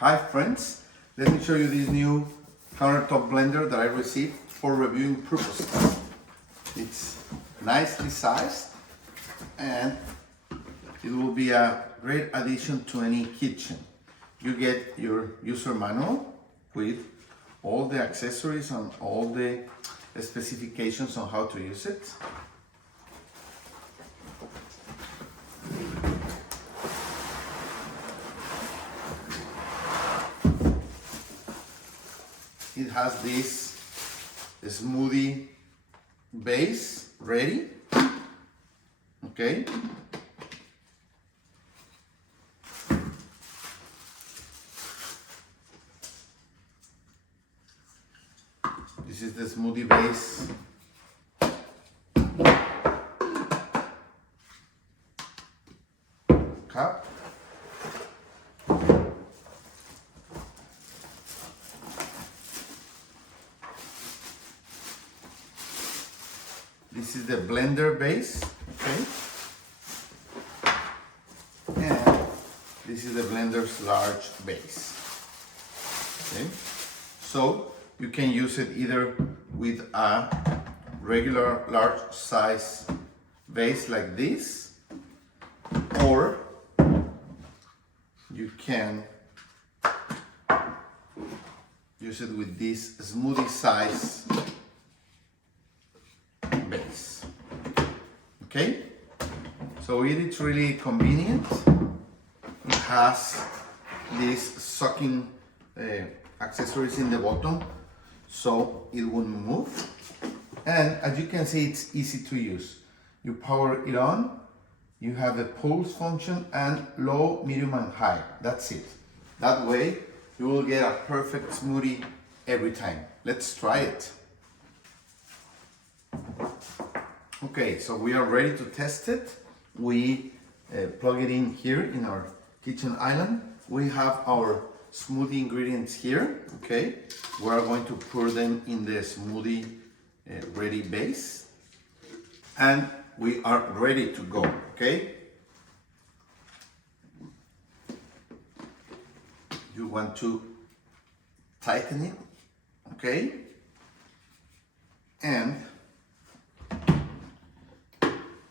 Hi friends, let me show you this new countertop blender that I received for reviewing purposes. It's nicely sized and it will be a great addition to any kitchen. You get your user manual with all the accessories and all the specifications on how to use it. It has this smoothie base ready, okay? This is the smoothie base. Cup. This is the blender base, okay? And this is the blender's large base, okay? So you can use it either with a regular large size base like this, or you can use it with this smoothie size base. Okay, so it is really convenient. It has these sucking accessories in the bottom, so it won't move. And as you can see, it's easy to use. You power it on, you have the pulse function and low, medium and high. That's it. That way you will get a perfect smoothie every time. Let's try it. Okay, so we are ready to test it. We plug it in here in our kitchen island. We have our smoothie ingredients here, okay? We are going to pour them in the smoothie ready base. And we are ready to go, okay? You want to tighten it, okay? And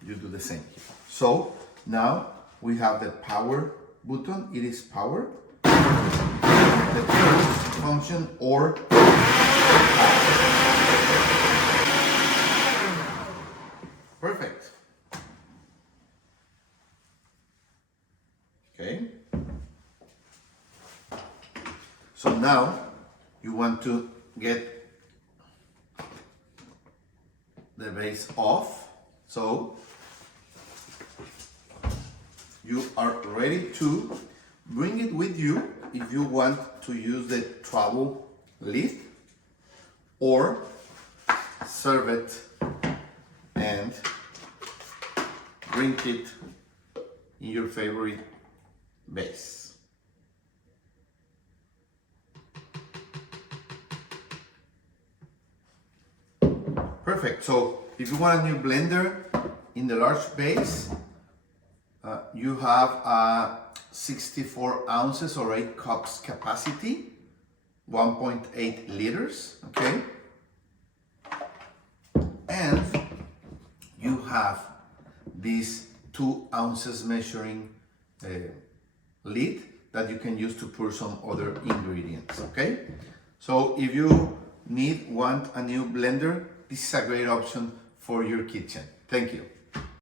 you do the same here. So now we have the power button. It is power. The first function or perfect. Okay. So now you want to get the base off. So you are ready to bring it with you if you want to use the travel lid, or serve it and drink it in your favorite base. Perfect. So if you want a new blender in the large base, you have a 64 ounces or 8 cups capacity, 1.8 liters, okay? And you have this 2 ounces measuring lid that you can use to pour some other ingredients, okay? So if you want a new blender, this is a great option for your kitchen. Thank you.